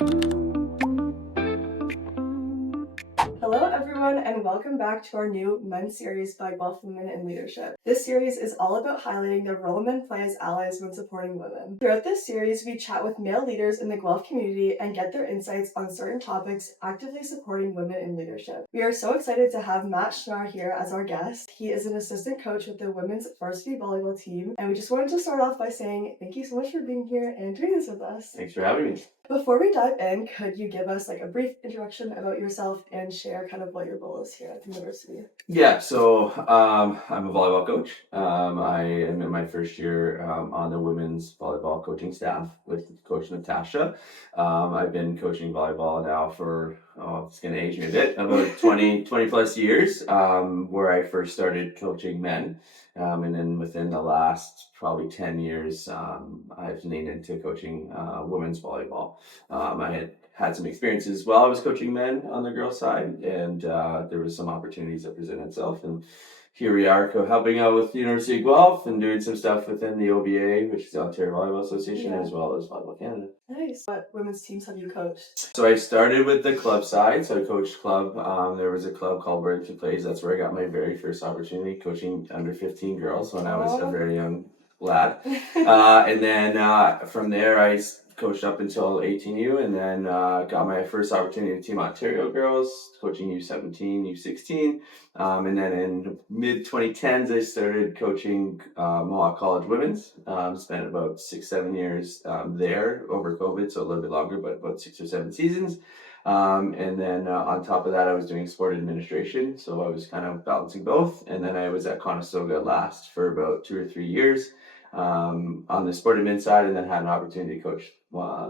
Hello everyone and welcome back to our new men's series by Guelph Women in Leadership. This series is all about highlighting the role men play as allies when supporting women. Throughout this series, we chat with male leaders in the Guelph community and get their insights on certain topics actively supporting women in leadership. We are so excited to have Mathew Schnarr here as our guest. He is an assistant coach with the women's varsity volleyball team, and we just wanted to start off by saying thank you so much for being here and doing this with us. Thanks for having me. Before we dive in, could you give us a brief introduction about yourself and share kind of what your role is here at the university? Yeah, so I'm a volleyball coach. I am in my first year on the women's volleyball coaching staff with Coach Natasha. I've been coaching volleyball now for, it's going to age me a bit, about 20 plus years, where I first started coaching men. And then within the last probably 10 years, I've leaned into coaching women's volleyball. I had some experiences while I was coaching men on the girls' side, and there was some opportunities that presented itself. And here we are helping out with the University of Guelph and doing some stuff within the OVA, which is the Ontario Volleyball Association, as well as Volleyball Canada. Nice. What women's teams have you coached? So I started with the club side. So I coached club. There was a club called Varsity Plays. That's where I got my very first opportunity coaching under 15 girls when I was a very young lad. And then from there, I coached up until 18U, and then got my first opportunity to Team Ontario girls, coaching U17, U16. And then in mid 2010s, I started coaching Mohawk College Women's. Spent about 6-7 years there over COVID, so a little bit longer, but about 6 or 7 seasons. And then on top of that, I was doing sport administration, so I was kind of balancing both. And then I was at Conestoga last for about 2 or 3 years on the sport admin side, and then had an opportunity to coach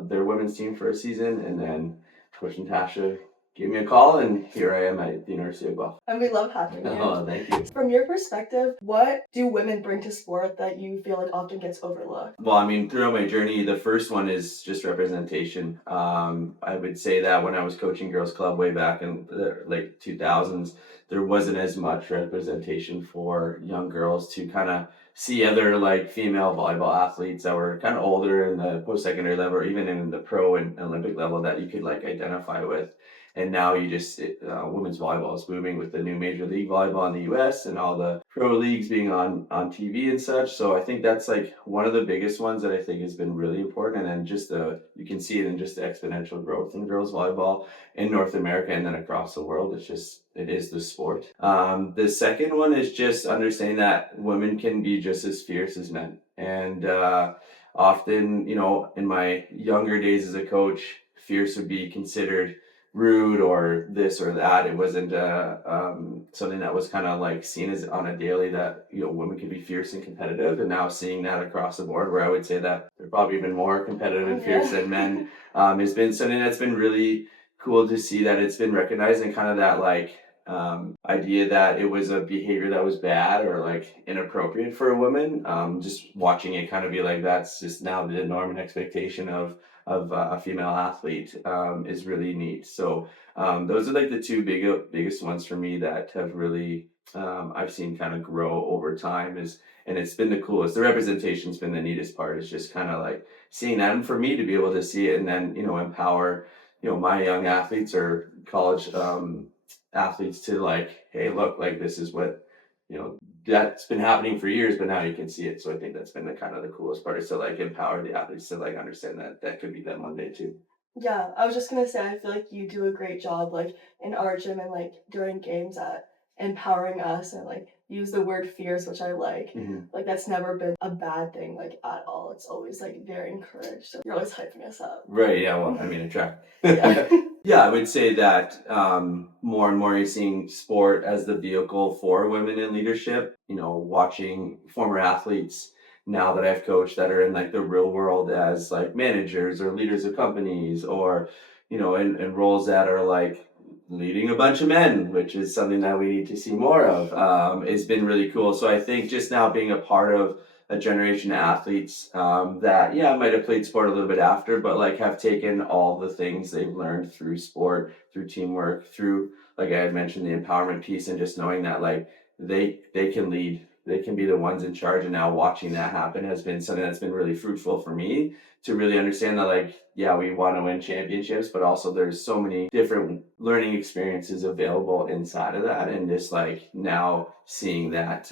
their women's team for a season. And then Coach Natasha gave me a call, and here I am at the University of Guelph. And we love having you. Oh, thank you. From your perspective, what do women bring to sport that you feel often gets overlooked? Well, I mean, throughout my journey, the first one is just representation. I would say that when I was coaching girls club way back in the late 2000s, there wasn't as much representation for young girls to kind of see other female volleyball athletes that were kind of older in the post-secondary level, or even in the pro and Olympic level, that you could identify with. And now women's volleyball is booming with the new Major League Volleyball in the US and all the pro leagues being on TV and such. So I think that's one of the biggest ones that I think has been really important. And then you can see it in just the exponential growth in girls volleyball in North America and then across the world. It is the sport. The second one is just understanding that women can be just as fierce as men. And often, in my younger days as a coach, fierce would be considered rude or this or that. It wasn't something that was kind of seen as on a daily, that women could be fierce and competitive. And now seeing that across the board, where I would say that they're probably even more competitive and fierce than men, has been something that's been really cool to see, that it's been recognized, and kind of that idea that it was a behavior that was bad or inappropriate for a woman. Just watching it kind of be that's just now the norm and expectation of a female athlete is really neat. So those are the two biggest ones for me that have really I've seen kind of grow over time, and it's been the coolest. The representation's been the neatest part. It's just kind of seeing that, and for me to be able to see it and then empower my young athletes or college athletes to hey, look, this is what that's been happening for years, but now you can see it. So I think that's been the coolest part, is to empower the athletes to understand that could be them one day too. Yeah, I was just gonna say, I feel you do a great job in our gym and during games at empowering us, and use the word fierce, which I like. Mm-hmm. That's never been a bad thing at all. It's always very encouraged. So you're always hyping us up. Right, yeah, well, I mean, I try. Yeah. Yeah, I would say that more and more you're seeing sport as the vehicle for women in leadership. Watching former athletes now that I've coached that are in the real world as managers or leaders of companies, or in roles that are leading a bunch of men, which is something that we need to see more of. It's been really cool. So I think just now being a part of a generation of athletes that might have played sport a little bit after, but have taken all the things they've learned through sport, through teamwork, through I had mentioned, the empowerment piece, and just knowing that they can lead, they can be the ones in charge. And now watching that happen has been something that's been really fruitful for me, to really understand that, like, yeah, we want to win championships, but also there's so many different learning experiences available inside of that. And just like now seeing that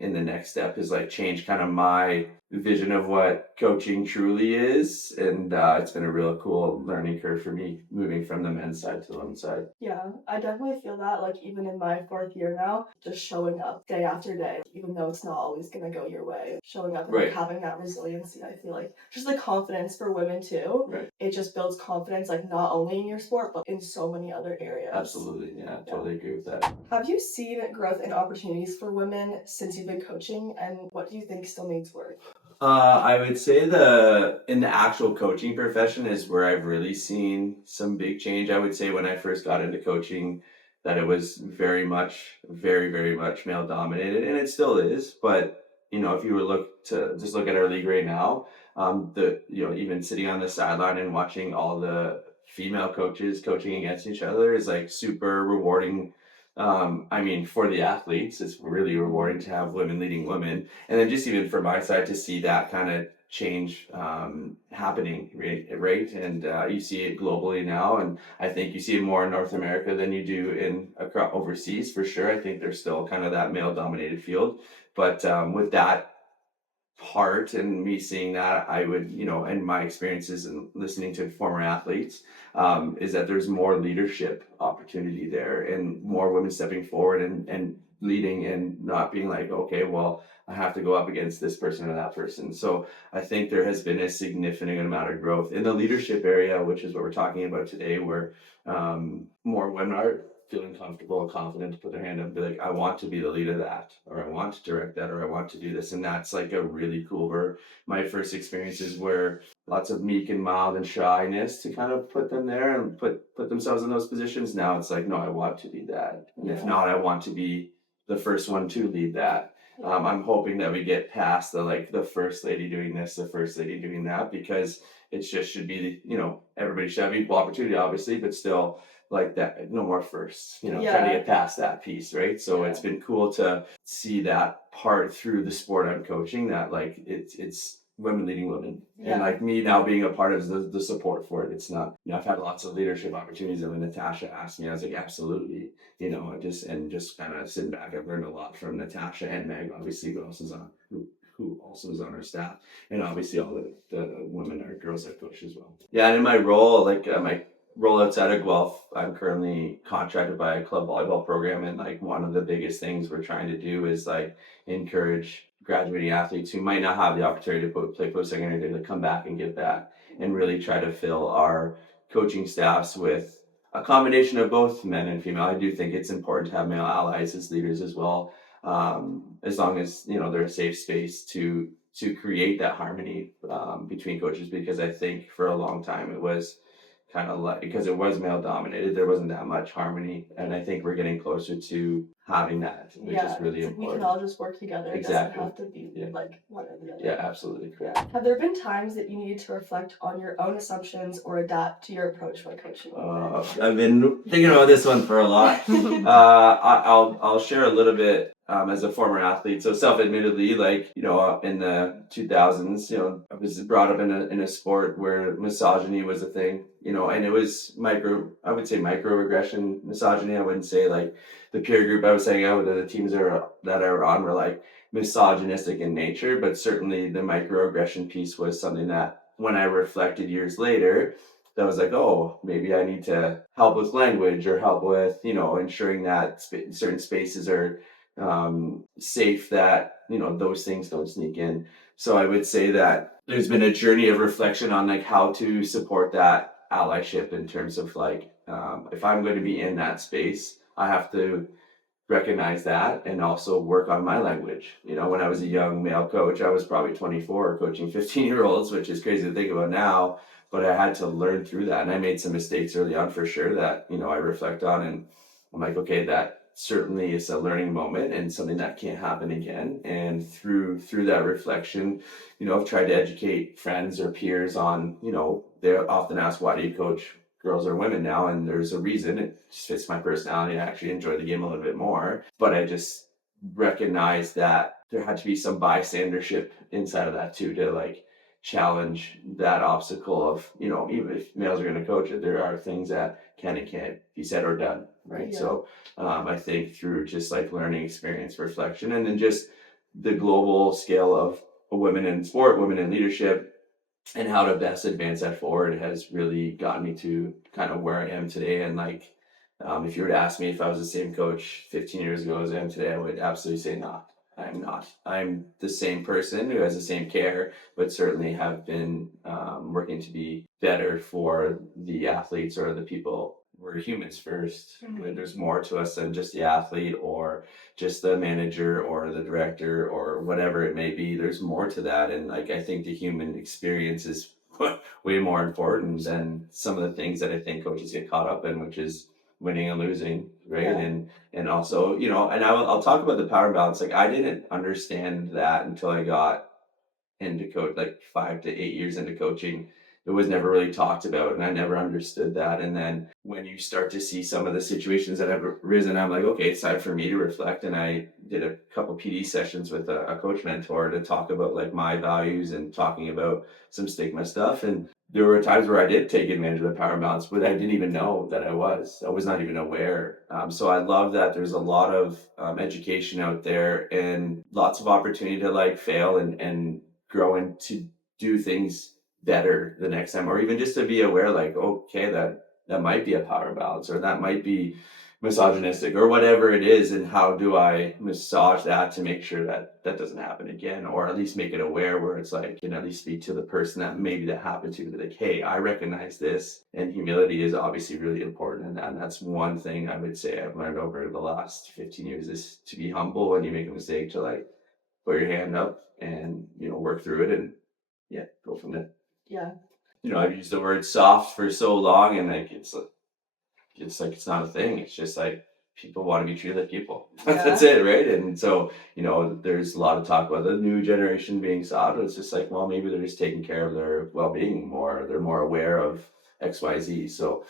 in the next step is like change kind of my vision of what coaching truly is. And it's been a real cool learning curve for me moving from the men's side to the women's side. Yeah, I definitely feel that, like, even in my 4th year now, just showing up day after day, even though it's not always going to go your way, showing up and like, Right. having that resiliency, I feel like just the confidence for women too. Right. It just builds confidence, like, not only in your sport, but in so many other areas. Absolutely. Yeah, totally agree with that. Have you seen growth and opportunities for women since you've been coaching, and what do you think still needs work? I would say in the actual coaching profession is where I've really seen some big change. I would say when I first got into coaching, that it was very much male dominated, and it still is. But if you were just look at our league right now, even sitting on the sideline and watching all the female coaches coaching against each other is like super rewarding. I mean, for the athletes, it's really rewarding to have women leading women. And then just even from my side to see that kind of change happening, right? And you see it globally now, and I think you see it more in North America than you do overseas for sure. I think there's still kind of that male-dominated field, but with that part and me seeing that, I would, and my experiences and listening to former athletes, is that there's more leadership opportunity there and more women stepping forward and leading and not being like, okay, well, I have to go up against this person or that person. So I think there has been a significant amount of growth in the leadership area, which is what we're talking about today, where more women are feeling comfortable and confident to put their hand up and be like, I want to be the lead of that, or I want to direct that, or I want to do this. And that's like a really cool, where my first experiences were lots of meek and mild and shyness to kind of put them there and put themselves in those positions. Now it's like, no, I want to be that. And if not, I want to be the first one to lead that. I'm hoping that we get past the first lady doing this, the first lady doing that, because it just should be, everybody should have equal opportunity, obviously, but still like that, no more firsts, trying to get past that piece, right? So it's been cool to see that part through the sport I'm coaching, that like it's women leading women, and like me now being a part of the support for it. It's not, I've had lots of leadership opportunities, and when Natasha asked me, I was like, absolutely, just kind of sitting back. I've learned a lot from Natasha and Meg, obviously, who also is on our staff, and obviously all the women or girls I've coached as well. Yeah, and in my role, my role outside of Guelph, I'm currently contracted by a club volleyball program, and like one of the biggest things we're trying to do is like encourage graduating athletes who might not have the opportunity to play post-secondary to come back and give back, and really try to fill our coaching staffs with a combination of both men and female. I do think it's important to have male allies as leaders as well, as long as they're a safe space to create that harmony between coaches, because I think for a long time it was kind of like, because it was male dominated, there wasn't that much harmony, and I think we're getting closer to having that, which is really important. We can all just work together. Exactly. It doesn't have to be like one or the other. Yeah, absolutely. Have there been times that you needed to reflect on your own assumptions or adapt to your approach when coaching? I've been thinking about this one for a lot. I'll share a little bit as a former athlete. So self-admittedly, in the 2000s, I was brought up in a sport where misogyny was a thing, and it was microaggression misogyny. I wouldn't say like the peer group I was hanging out with, the teams that I were on were like misogynistic in nature, but certainly the microaggression piece was something that when I reflected years later, that was like, oh, maybe I need to help with language or help with, ensuring that certain spaces are safe, that, those things don't sneak in. So I would say that there's been a journey of reflection on like how to support that allyship in terms of like, if I'm going to be in that space, I have to recognize that and also work on my language. When I was a young male coach, I was probably 24 coaching 15-year-olds, which is crazy to think about now, but I had to learn through that. And I made some mistakes early on for sure that, I reflect on, and I'm like, okay, that certainly is a learning moment and something that can't happen again. And through that reflection, I've tried to educate friends or peers on, they often ask, why do you coach girls or women now? And there's a reason. It just fits my personality. I actually enjoy the game a little bit more, but I just recognized that there had to be some bystandership inside of that too, to like challenge that obstacle of, even if males are going to coach it, there are things that can and can't be said or done, right? Yeah. So I think through just like learning experience, reflection, and then just the global scale of women in sport, women in leadership, and how to best advance that forward has really gotten me to kind of where I am today. And like, if you were to ask me if I was the same coach 15 years ago as I am today, I would absolutely say not. I'm not. I'm the same person who has the same care, but certainly have been working to be better for the athletes or the people. We're humans first. There's more to us than just the athlete or just the manager or the director or whatever it may be. There's more to that, and like I think the human experience is way more important than some of the things that I think coaches get caught up in, which is winning and losing, right? Yeah. And also, and I'll talk about the power balance. Like I didn't understand that until I got into coach, like 5 to 8 years into coaching. It was never really talked about, and I never understood that. And then when you start to see some of the situations that have arisen, I'm like, okay, it's time for me to reflect. And I did a couple PD sessions with a coach mentor to talk about like my values and talking about some stigma stuff. And there were times where I did take advantage of the power balance, but I didn't even know that I was not even aware. So I love that there's a lot of education out there and lots of opportunity to like fail and grow and to do things better the next time, or even just to be aware, like, okay, that might be a power balance, or that might be misogynistic, or whatever it is, and how do I massage that to make sure that that doesn't happen again, or at least make it aware where it's like, you can at least speak to the person that maybe that happened to, like, hey, I recognize this. And humility is obviously really important in that, and that's one thing I would say I've learned over the last 15 years is to be humble when you make a mistake, to like put your hand up and work through it and go from there. Yeah. I've used the word soft for so long, and like it's it's not a thing. It's just like people want to be treated like people. That's it, right? And so there's a lot of talk about the new generation being soft. It's just like, well, maybe they're just taking care of their well-being more. They're more aware of XYZ. So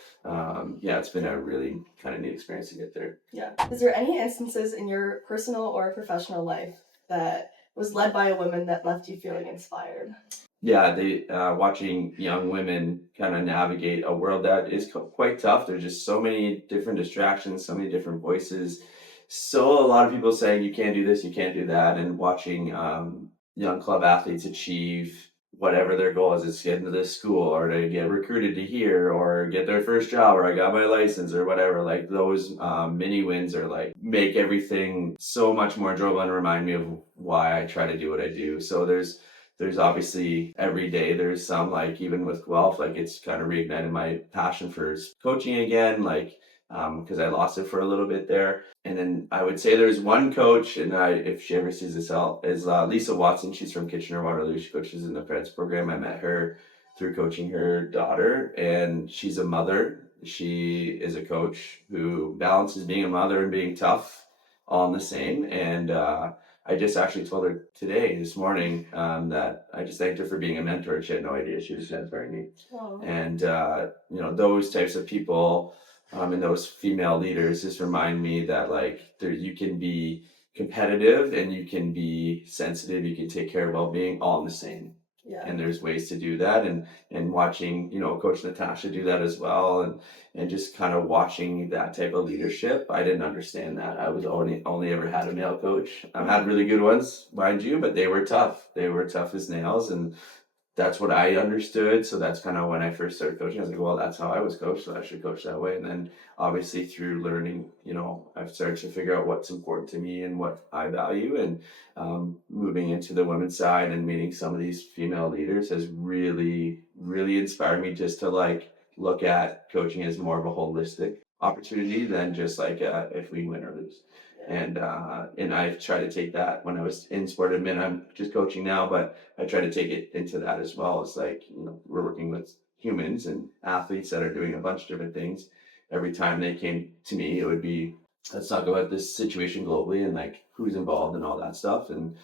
it's been a really kind of neat experience to get there. Yeah. Is there any instances in your personal or professional life that was led by a woman that left you feeling inspired? Yeah, they watching young women kind of navigate a world that is quite tough. There's just so many different distractions, so many different voices. So a lot of people saying you can't do this, you can't do that, and watching young club athletes achieve whatever their goal is to get into this school or to get recruited to here or get their first job or I got my license or whatever. Like those mini wins are like make everything so much more enjoyable and remind me of why I try to do what I do. So there's obviously every day there's some, like even with Guelph, like it's kind of reignited my passion for coaching again, like because I lost it for a little bit there. And then I would say there's one coach, and if she ever sees this out, is Lisa Watson. She's from Kitchener-Waterloo. She coaches in the Friends program. I met her through coaching her daughter, and she's a mother. She is a coach who balances being a mother and being tough all in the same. And I just actually told her this morning, that I just thanked her for being a mentor. She had no idea she was mentoring me. Oh. And, those types of people and those female leaders just remind me that like you can be competitive and you can be sensitive, you can take care of well-being all in the same. Yeah. And there's ways to do that, and watching Coach Natasha do that as well, and just kind of watching that type of leadership. I didn't understand that. I was only ever had a male coach. I've had really good ones, mind you, but they were tough. They were tough as nails, and that's what I understood. So that's kind of when I first started coaching. I was like, well, that's how I was coached, so I should coach that way. And then obviously through learning, I've started to figure out what's important to me and what I value. And moving into the women's side and meeting some of these female leaders has really, really inspired me just to like look at coaching as more of a holistic opportunity than just like if we win or lose. And I try to take that when I was in sport admin. I'm just coaching now, but I try to take it into that as well. It's like, we're working with humans and athletes that are doing a bunch of different things. Every time they came to me, it would be, let's talk about this situation globally and like who's involved and all that stuff. And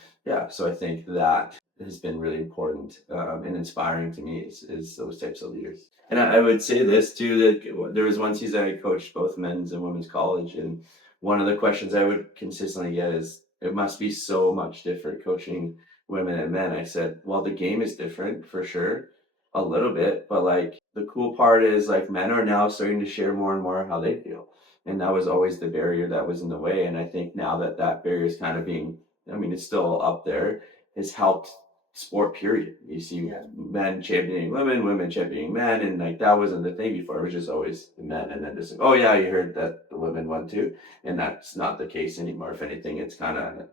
so I think that has been really important and inspiring to me is those types of leaders. And I would say this too, that there was one season I coached both men's and women's college, and one of the questions I would consistently get is, it must be so much different coaching women and men, I said, well, the game is different for sure, a little bit, but like the cool part is like men are now starting to share more and more how they feel. And that was always the barrier that was in the way. And I think now that that barrier is kind of being, I mean, it's still up there, has helped sport, period. You see Yeah. men championing women, women championing men, and like that wasn't the thing before. It was just always the men, and then just like, oh yeah, you heard that the women won too, and that's not the case anymore. If anything, it's kind of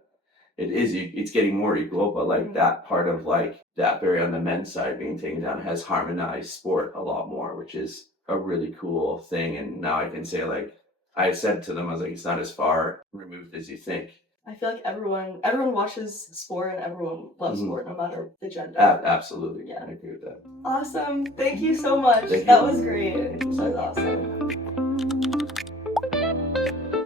it's getting more equal, but like that part of like that barrier on the men's side being taken down has harmonized sport a lot more, which is a really cool thing. And now I can say, like I said to them, I was like, it's not as far removed as you think. I feel like everyone watches sport and everyone loves sport, no matter the gender. Absolutely. Yeah. I agree with that. Awesome. Thank you so much. Thank That you. was great. Thank you. That was awesome.